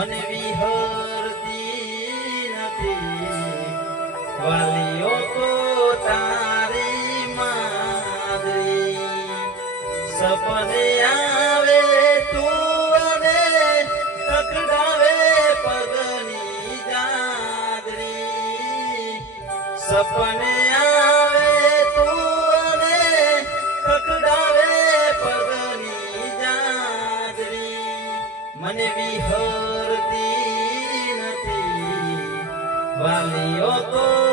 મને વિહરતી નથી વાલીઓ તો તારી માદરી સપને આવે તું અને કકડાવે પગની જાદરી સપને આવે તું અને કકડાવે પગની જાદરી મને વિહરતી નથી વાલીઓ તો